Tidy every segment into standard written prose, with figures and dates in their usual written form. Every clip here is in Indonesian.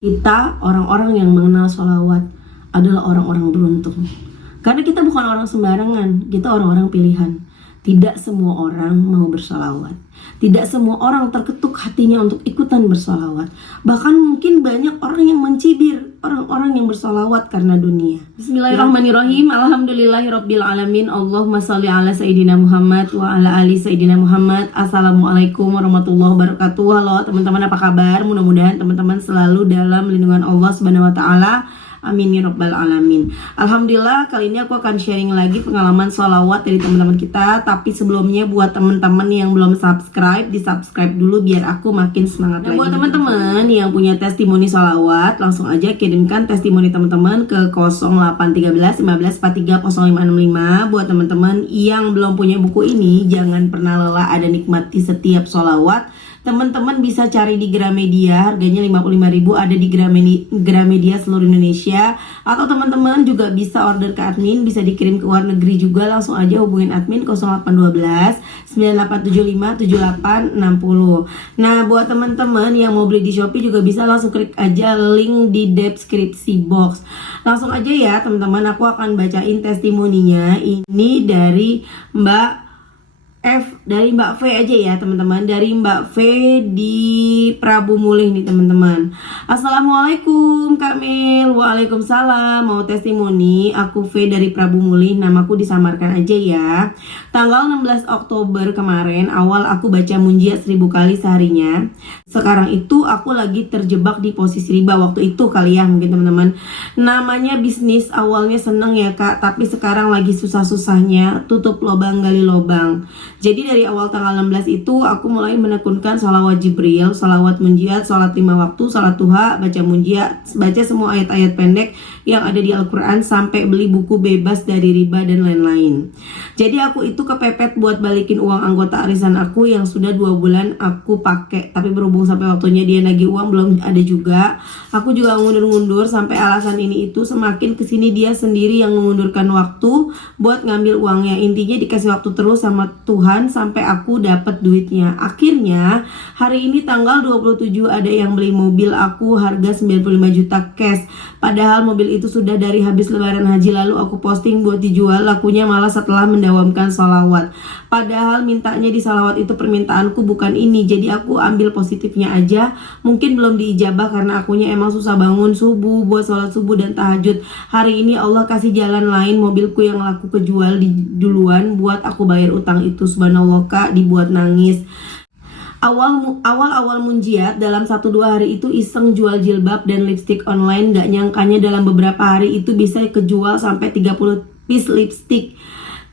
Kita orang-orang yang mengenal sholawat adalah orang-orang beruntung. Karena kita bukan orang sembarangan, kita orang-orang pilihan. Tidak semua orang mau bersolawat. Tidak semua orang terketuk hatinya untuk ikutan bersolawat. Bahkan mungkin banyak orang yang mencibir orang-orang yang bersolawat karena dunia. Bismillahirrahmanirrahim. Alhamdulillahirrabbilalamin. Allahumma sholli ala Sayyidina Muhammad wa ala ali Sayyidina Muhammad. Assalamualaikum warahmatullahi wabarakatuh. Halo teman-teman, apa kabar? Mudah-mudahan teman-teman selalu dalam lindungan Allah Subhanahu wa taala. Amin ya rabbal alamin. Alhamdulillah, kali ini aku akan sharing lagi pengalaman sholawat dari teman-teman kita. Tapi sebelumnya buat teman-teman yang belum subscribe, di subscribe dulu biar aku makin semangat lagi. Buat teman-teman yang punya testimoni sholawat, langsung aja kirimkan testimoni teman-teman ke 0813 1543 0565. Buat teman-teman yang belum punya buku ini, jangan pernah lelah ada nikmati setiap sholawat. Teman-teman bisa cari di Gramedia, harganya 55.000, ada di Gramedia seluruh Indonesia. Atau teman-teman juga bisa order ke admin, bisa dikirim ke luar negeri juga. Langsung aja hubungin admin 0812 9875 7860. Nah, buat teman-teman yang mau beli di Shopee juga bisa langsung klik aja link di deskripsi box. Langsung aja ya teman-teman, aku akan bacain testimoninya. Ini dari dari Mbak V aja ya teman-teman. Dari Mbak V di Prabu Mulih nih teman-teman. Assalamualaikum Kak Mel. Waalaikumsalam. Mau testimoni, aku V dari Prabu Mulih. Namaku disamarkan aja ya. Tanggal 16 Oktober kemarin, awal aku baca munjiat 1000 kali seharinya. Sekarang itu aku lagi terjebak di posisi riba. Waktu itu kali ya mungkin teman-teman. Namanya bisnis, awalnya seneng ya Kak, tapi sekarang lagi susah-susahnya, tutup lobang gali lobang. Jadi dari awal tanggal 16 itu aku mulai menekunkan sholawat Jibril, sholawat munjiat, sholat 5 waktu, sholat duha, baca munjiat, baca semua ayat-ayat pendek yang ada di Al-Quran, sampai beli buku bebas dari riba dan lain-lain. Jadi aku itu kepepet buat balikin uang anggota arisan aku yang sudah 2 bulan aku pakai, tapi berhubung sampai waktunya dia nagih uang belum ada juga. Aku juga ngundur-ngundur sampai alasan ini itu, semakin kesini dia sendiri yang mengundurkan waktu buat ngambil uangnya. Intinya dikasih waktu terus sama Tuhan sampai aku dapat duitnya. Akhirnya hari ini tanggal 27 ada yang beli mobil aku harga 95 juta cash. Padahal mobil itu sudah dari habis lebaran haji lalu aku posting buat dijual, lakunya malah setelah mendawamkan sholawat. Padahal mintanya di sholawat itu permintaanku bukan ini. Jadi aku ambil positifnya aja. Mungkin belum diijabah karena akunya emang susah bangun subuh buat sholat subuh dan tahajud. Hari ini Allah kasih jalan lain, mobilku yang laku kejual duluan buat aku bayar utang itu. Subhanallah Kak, dibuat nangis. Awal munjiat dalam 1-2 hari itu iseng jual jilbab dan lipstick online. Gak nyangkanya dalam beberapa hari itu bisa kejual sampai 30 piece lipstick,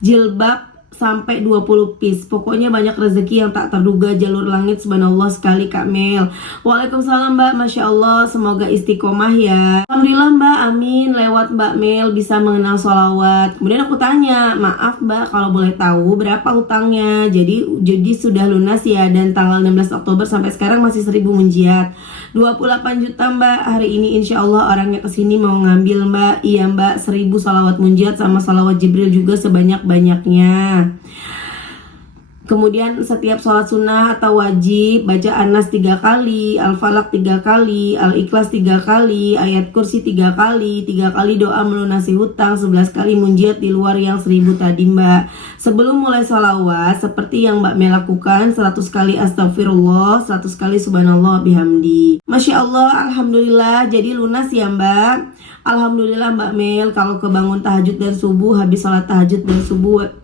jilbab sampai 20 piece. Pokoknya banyak rezeki yang tak terduga, jalur langit. Subhanallah sekali Kak Mel. Waalaikumsalam Mbak, Masya Allah, semoga istiqomah ya. Alhamdulillah Mbak, amin. Lewat Mbak Mel bisa mengenal sholawat. Kemudian aku tanya, maaf Mbak kalau boleh tahu berapa hutangnya? Jadi sudah lunas ya, dan tanggal 16 Oktober sampai sekarang masih 1000 munjiat, 28 juta Mbak. Hari ini insya Allah orangnya kesini mau ngambil Mbak. Iya Mbak, 1000 sholawat munjiat sama sholawat Jibril juga sebanyak-banyaknya. Kemudian setiap sholat sunnah atau wajib baca An-Nas 3 kali, Al-Falaq 3 kali, Al-Ikhlas 3 kali, ayat kursi 3 kali, 3 kali doa melunasi hutang, 11 kali munjiat di luar yang 1000 tadi Mbak. Sebelum mulai sholawat, seperti yang Mbak Mel lakukan, 100 kali astagfirullah, 100 kali subhanallah bihamdi. Masya Allah, Alhamdulillah, jadi lunas ya Mbak. Alhamdulillah Mbak Mel, kalau kebangun tahajud dan subuh, habis sholat tahajud dan subuh.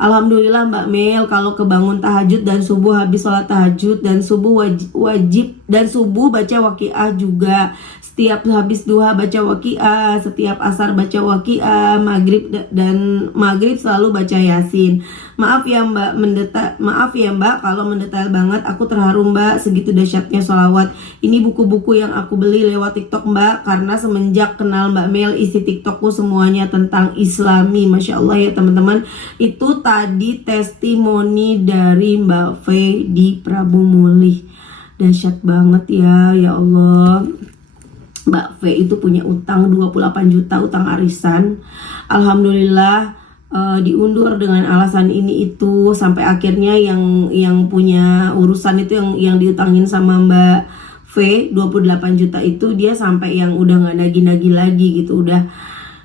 Alhamdulillah Mbak Mel, kalau kebangun tahajud dan subuh, habis sholat tahajud dan subuh wajib dan subuh baca waqiah juga. Setiap habis duha baca waqiah, setiap asar baca waqiah, maghrib selalu baca yasin. Maaf ya Mbak kalau mendetail banget. Aku terharu Mbak, segitu dahsyatnya sholawat. Ini buku-buku yang aku beli lewat TikTok Mbak, karena semenjak kenal Mbak Mel isi TikTokku semuanya tentang Islami. Masya Allah ya teman-teman. Itu tadi testimoni dari Mbak V di Prabu Mulih. Dahsyat banget ya Allah. Mbak V itu punya utang 28 juta utang arisan. Alhamdulillah diundur dengan alasan ini itu, sampai akhirnya yang punya urusan itu yang diutangin sama Mbak V V 28 juta itu dia sampai yang udah nggak nagih-nagih lagi gitu, udah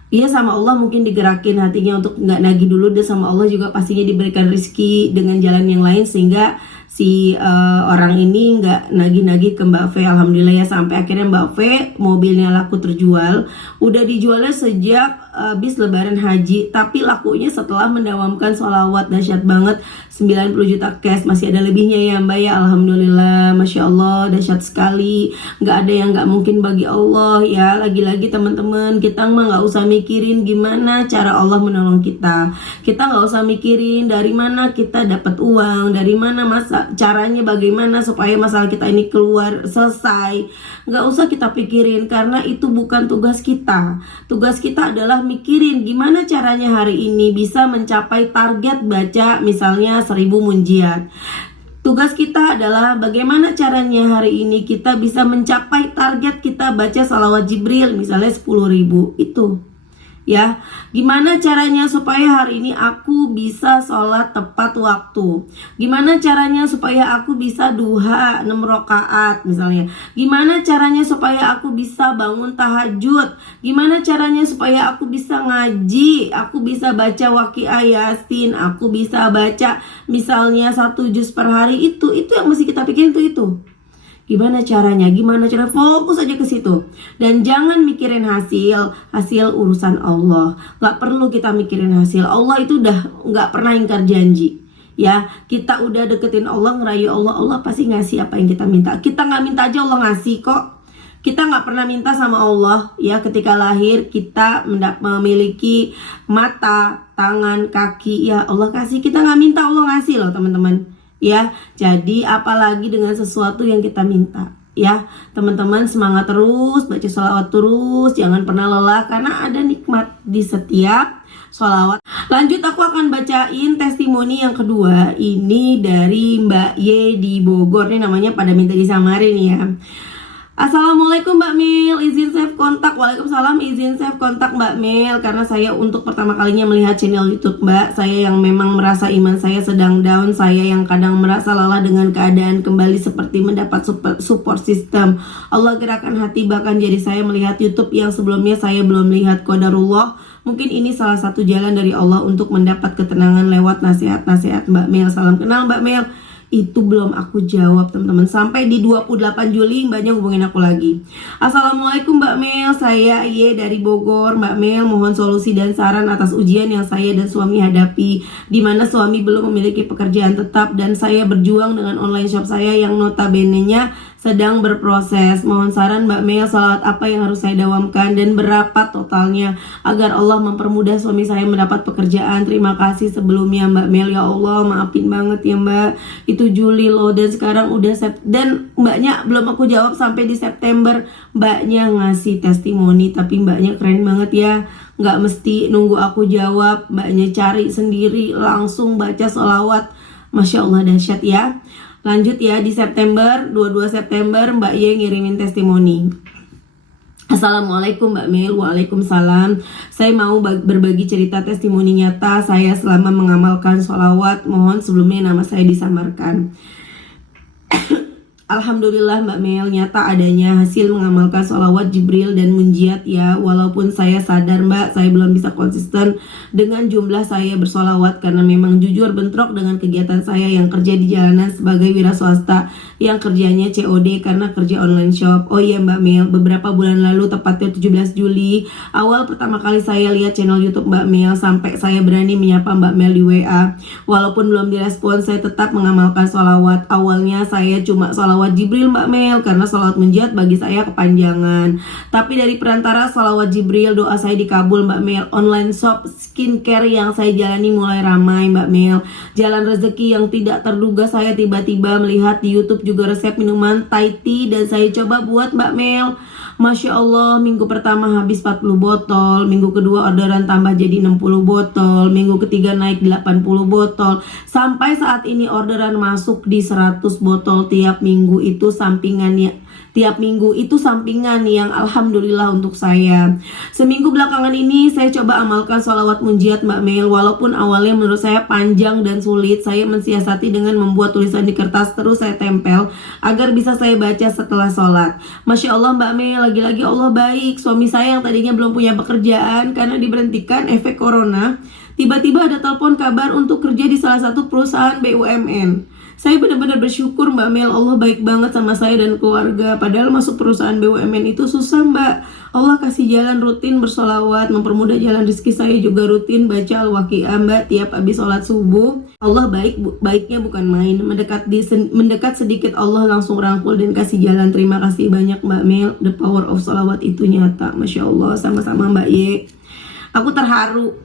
iya sama Allah mungkin digerakin hatinya untuk nggak nagih dulu, dan sama Allah juga pastinya diberikan rezeki dengan jalan yang lain sehingga si orang ini nggak nagih-nagih ke Mbak V. Alhamdulillah ya, sampai akhirnya Mbak V mobilnya laku terjual. Udah dijualnya sejak habis lebaran haji, tapi lakunya setelah mendawamkan sholawat. Dahsyat banget, 90 juta cash, masih ada lebihnya ya Mbak ya. Alhamdulillah, Masya Allah, dahsyat sekali. Nggak ada yang nggak mungkin bagi Allah ya. Lagi-lagi teman-teman, kita mah nggak usah mikirin gimana cara Allah menolong kita. Kita nggak usah mikirin dari mana kita dapat uang, dari mana caranya bagaimana supaya masalah kita ini keluar selesai. Nggak usah kita pikirin karena itu bukan tugas kita. Tugas kita adalah mikirin gimana caranya hari ini bisa mencapai target baca misalnya 1000 munjiat. Tugas kita adalah bagaimana caranya hari ini kita bisa mencapai target kita baca salawat Jibril misalnya 10.000 itu. Ya, gimana caranya supaya hari ini aku bisa sholat tepat waktu? Gimana caranya supaya aku bisa duha 6 rakaat misalnya? Gimana caranya supaya aku bisa bangun tahajud? Gimana caranya supaya aku bisa ngaji? Aku bisa baca waqiah yasin, aku bisa baca misalnya 1 juz per hari. Itu yang mesti kita pikirin itu. Gimana caranya? Fokus aja ke situ. Dan jangan mikirin hasil urusan Allah. Gak perlu kita mikirin hasil. Allah itu udah gak pernah ingkar janji. Ya, kita udah deketin Allah, ngerayu Allah, Allah pasti ngasih apa yang kita minta. Kita gak minta aja Allah ngasih kok. Kita gak pernah minta sama Allah. Ya, ketika lahir kita memiliki mata, tangan, kaki. Ya, Allah kasih. Kita gak minta, Allah ngasih loh teman-teman. Ya, jadi apalagi dengan sesuatu yang kita minta. Ya, teman-teman semangat terus, baca sholawat terus, jangan pernah lelah karena ada nikmat di setiap sholawat. Lanjut, aku akan bacain testimoni yang kedua. Ini dari Mbak Y di Bogor. Ini namanya pada minta disamarin ya. Assalamualaikum Mbak Mil, izin save kontak. Waalaikumsalam, izin save kontak Mbak Mil. Karena saya untuk pertama kalinya melihat channel YouTube Mbak. Saya yang memang merasa iman saya sedang down. Saya yang kadang merasa lelah dengan keadaan kembali seperti mendapat support system. Allah gerakan hati, bahkan jadi saya melihat YouTube yang sebelumnya saya belum lihat. Qadarullah. Mungkin ini salah satu jalan dari Allah untuk mendapat ketenangan lewat nasihat-nasihat Mbak Mil. Salam kenal Mbak Mil. Itu belum aku jawab teman-teman. Sampai di 28 Juli mbaknya hubungin aku lagi. Assalamualaikum Mbak Mel, saya Y dari Bogor. Mbak Mel, mohon solusi dan saran atas ujian yang saya dan suami hadapi, di mana suami belum memiliki pekerjaan tetap dan saya berjuang dengan online shop saya yang notabene-nya sedang berproses. Mohon saran Mbak Mel, salawat apa yang harus saya dawamkan dan berapa totalnya agar Allah mempermudah suami saya mendapat pekerjaan. Terima kasih sebelumnya Mbak Mel. Ya Allah, maafin banget ya Mbak, itu Juli loh dan sekarang udah dan mbaknya belum aku jawab sampai di September. Mbaknya ngasih testimoni tapi mbaknya keren banget ya, nggak mesti nunggu aku jawab, mbaknya cari sendiri langsung baca sholawat. Masya Allah, dahsyat ya. Lanjut ya, di September, 22 September Mbak Ye ngirimin testimoni. Assalamualaikum Mbak Mil. Waalaikumsalam. Saya mau berbagi cerita testimoni nyata saya selama mengamalkan sholawat. Mohon sebelumnya nama saya disamarkan. Alhamdulillah Mbak Mel, nyata adanya hasil mengamalkan sholawat Jibril dan munjiat ya. Walaupun saya sadar Mbak, saya belum bisa konsisten dengan jumlah saya bersolawat karena memang jujur bentrok dengan kegiatan saya yang kerja di jalanan sebagai wira swasta yang kerjanya COD karena kerja online shop. Oh iya Mbak Mel, beberapa bulan lalu tepatnya 17 Juli awal pertama kali saya lihat channel YouTube Mbak Mel sampai saya berani menyapa Mbak Mel di WA. Walaupun belum direspon, saya tetap mengamalkan sholawat. Awalnya saya cuma sholawat Jibril Mbak Mel karena sholawat munjiat bagi saya kepanjangan. Tapi dari perantara sholawat Jibril doa saya dikabul Mbak Mel. Online shop skincare yang saya jalani mulai ramai Mbak Mel. Jalan rezeki yang tidak terduga, saya tiba-tiba melihat di YouTube juga resep minuman Thai tea dan saya coba buat Mbak Mel. Masya Allah, minggu pertama habis 40 botol, minggu kedua orderan tambah jadi 60 botol, minggu ketiga naik 80 botol, sampai saat ini orderan masuk di 100 botol tiap minggu. Itu sampingannya tiap minggu. Itu sampingan yang alhamdulillah untuk saya. Seminggu belakangan ini saya coba amalkan sholawat munjiat Mbak Mel. Walaupun awalnya menurut saya panjang dan sulit, saya mensiasati dengan membuat tulisan di kertas terus saya tempel agar bisa saya baca setelah sholat. Masya Allah Mbak Mel, lagi-lagi Allah baik. Suami saya yang tadinya belum punya pekerjaan karena diberhentikan efek corona, tiba-tiba ada telepon kabar untuk kerja di salah satu perusahaan BUMN. Saya benar-benar bersyukur Mbak Mel, Allah baik banget sama saya dan keluarga. Padahal masuk perusahaan BUMN itu susah Mbak. Allah kasih jalan rutin bersolawat, mempermudah jalan rezeki. Saya juga rutin baca Al-Waqiah Mbak tiap habis sholat subuh. Allah baiknya bukan main. Mendekat sedikit Allah langsung rangkul dan kasih jalan. Terima kasih banyak Mbak Mel. The power of solawat itu nyata. Masya Allah, sama-sama Mbak Ye. Aku terharu.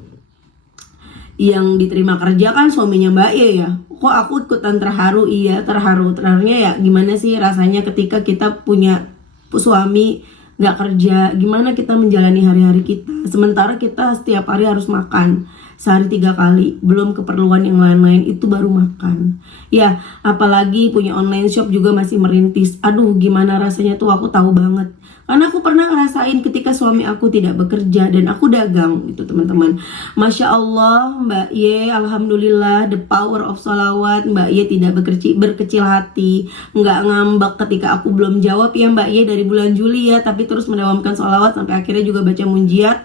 Yang diterima kerja kan suaminya Mbak Ye ya. Kok aku ikutan terharu? Iya terharu. Terharunya ya gimana sih rasanya ketika kita punya suami gak kerja, gimana kita menjalani hari-hari kita, sementara kita setiap hari harus makan sehari 3 kali, belum keperluan yang lain-lain, itu baru makan ya. Apalagi punya online shop juga masih merintis. Aduh gimana rasanya tuh, aku tahu banget karena aku pernah ngerasain ketika suami aku tidak bekerja dan aku dagang gitu teman-teman. Masya Allah Mbak Ye, alhamdulillah, the power of salawat. Mbak Ye tidak berkecil hati, nggak ngambek ketika aku belum jawab ya Mbak Ye dari bulan Juli ya, tapi terus mendawamkan salawat sampai akhirnya juga baca munjiat.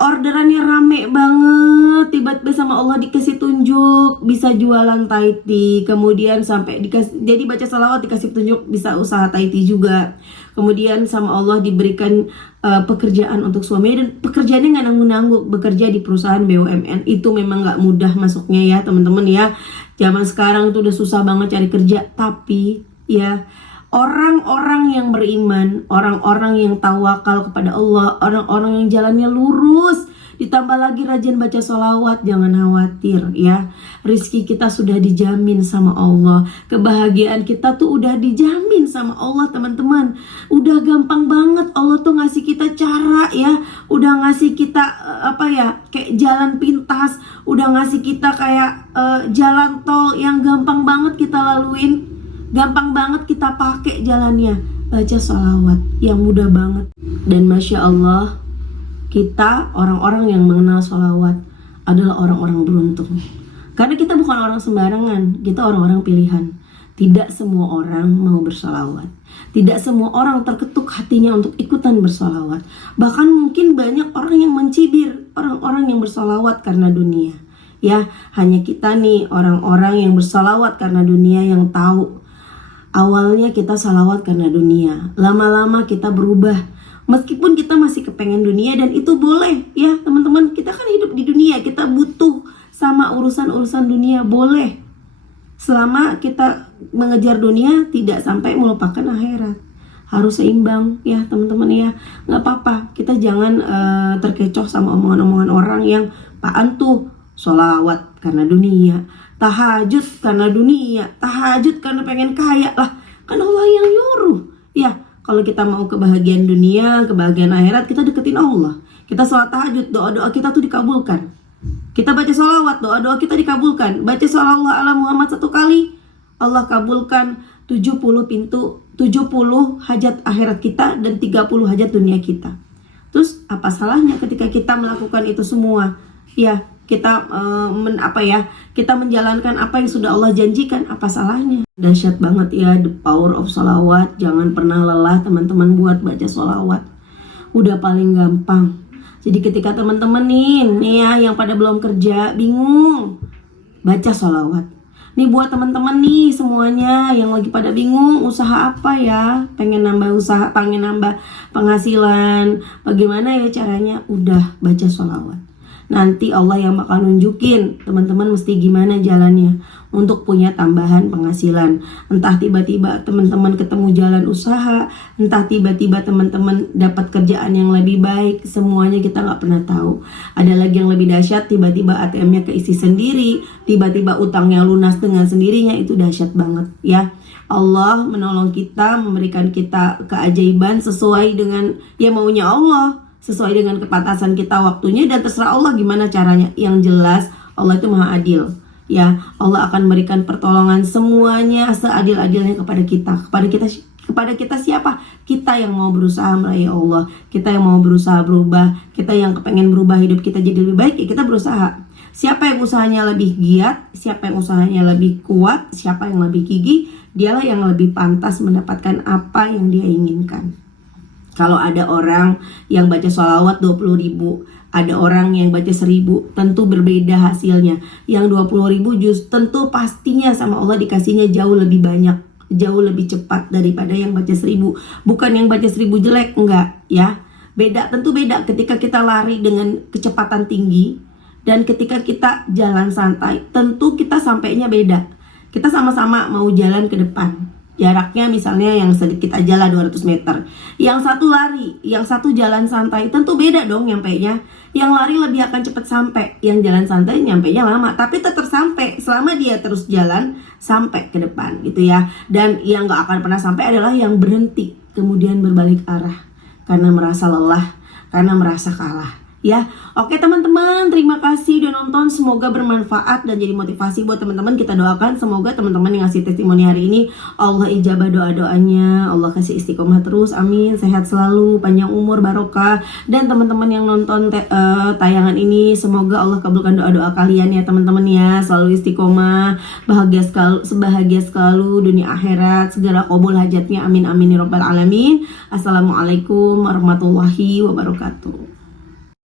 Orderannya rame banget, tiba-tiba sama Allah dikasih tunjuk bisa jualan Thai tea, kemudian sampai jadi baca salawat dikasih tunjuk bisa usaha Thai tea juga. Kemudian sama Allah diberikan pekerjaan untuk suami, dan pekerjaannya nggak nanggung-nanggung. Bekerja di perusahaan BUMN itu memang nggak mudah masuknya ya teman-teman ya. Zaman sekarang itu udah susah banget cari kerja, tapi ya orang-orang yang beriman, orang-orang yang tawakal kepada Allah, orang-orang yang jalannya lurus, ditambah lagi rajin baca sholawat, jangan khawatir ya. Rizki kita sudah dijamin sama Allah, kebahagiaan kita tuh udah dijamin sama Allah teman-teman. Udah gampang banget, Allah tuh ngasih kita cara ya, udah ngasih kita kayak jalan pintas, udah ngasih kita kayak jalan tol yang gampang banget kita laluin, gampang banget kita pakai jalannya. Baca sholawat yang mudah banget. Dan Masya Allah, kita orang-orang yang mengenal sholawat adalah orang-orang beruntung. Karena kita bukan orang sembarangan, kita orang-orang pilihan. Tidak semua orang mau bersolawat, tidak semua orang terketuk hatinya untuk ikutan bersolawat. Bahkan mungkin banyak orang yang mencibir orang-orang yang bersolawat karena dunia. Ya, hanya kita nih orang-orang yang bersolawat karena dunia yang tahu. Awalnya kita salawat karena dunia, lama-lama kita berubah. Meskipun kita masih kepengen dunia, dan itu boleh ya teman-teman. Kita kan hidup di dunia, kita butuh sama urusan-urusan dunia, boleh. Selama kita mengejar dunia tidak sampai melupakan akhirat. Harus seimbang ya teman-teman ya. Gak apa-apa, kita jangan terkecoh sama omongan-omongan orang yang apaan tuh sholawat karena dunia, tahajud karena dunia, tahajud karena pengen kaya lah. Kan Allah yang nyuruh ya. Kalau kita mau kebahagiaan dunia, kebahagiaan akhirat, kita deketin Allah. Kita sholat tahajud, doa-doa kita tuh dikabulkan. Kita baca sholawat, doa-doa kita dikabulkan. Baca sholawat ala Muhammad 1 kali, Allah kabulkan 70 pintu, 70 hajat akhirat kita dan 30 hajat dunia kita. Terus apa salahnya ketika kita melakukan itu semua? Ya, kita kita menjalankan apa yang sudah Allah janjikan, apa salahnya? Dahsyat banget ya the power of sholawat. Jangan pernah lelah teman-teman buat baca sholawat. Udah paling gampang. Jadi ketika teman-teman nih ya yang pada belum kerja, bingung, baca sholawat. Nih buat teman-teman nih semuanya yang lagi pada bingung usaha apa ya, pengen nambah usaha, pengen nambah penghasilan, bagaimana ya caranya? Udah baca sholawat. Nanti Allah yang bakal nunjukin teman-teman mesti gimana jalannya untuk punya tambahan penghasilan. Entah tiba-tiba teman-teman ketemu jalan usaha, entah tiba-tiba teman-teman dapat kerjaan yang lebih baik. Semuanya kita nggak pernah tahu. Ada lagi yang lebih dahsyat, tiba-tiba ATM-nya keisi sendiri, tiba-tiba utangnya lunas dengan sendirinya. Itu dahsyat banget ya. Allah menolong kita, memberikan kita keajaiban sesuai dengan ya maunya Allah, sesuai dengan kepantasan kita waktunya, dan terserah Allah gimana caranya. Yang jelas Allah itu maha adil ya. Allah akan memberikan pertolongan semuanya seadil-adilnya kepada kita Kepada kita siapa? Kita yang mau berusaha meraih Allah, kita yang mau berusaha berubah, kita yang kepengen berubah hidup kita jadi lebih baik, ya kita berusaha. Siapa yang usahanya lebih giat, siapa yang usahanya lebih kuat, siapa yang lebih gigih, dialah yang lebih pantas mendapatkan apa yang dia inginkan. Kalau ada orang yang baca sholawat 20.000, ada orang yang baca 1.000, tentu berbeda hasilnya. Yang 20.000 tentu pastinya sama Allah dikasihnya jauh lebih banyak, jauh lebih cepat daripada yang baca 1.000. Bukan yang baca 1.000 jelek, enggak ya. Beda, tentu beda ketika kita lari dengan kecepatan tinggi dan ketika kita jalan santai, tentu kita sampainya beda. Kita sama-sama mau jalan ke depan, jaraknya misalnya yang sedikit aja lah 200 meter. Yang satu lari, yang satu jalan santai, tentu beda dong nyampainya. Yang lari lebih akan cepat sampai, yang jalan santai nyampainya lama, tapi tetap sampai selama dia terus jalan sampai ke depan gitu ya. Dan yang gak akan pernah sampai adalah yang berhenti kemudian berbalik arah karena merasa lelah, karena merasa kalah. Ya, oke teman-teman, terima kasih udah nonton. Semoga bermanfaat dan jadi motivasi buat teman-teman. Kita doakan semoga teman-teman yang ngasih testimoni hari ini Allah ijabah doa-doanya, Allah kasih istiqomah terus, amin. Sehat selalu, panjang umur, barokah. Dan teman-teman yang nonton tayangan ini, semoga Allah kabulkan doa-doa kalian ya teman-teman ya. Selalu istiqomah, bahagia selalu dunia akhirat, segera qabul hajatnya, amin amin ya rabbal alamin. Assalamualaikum warahmatullahi wabarakatuh.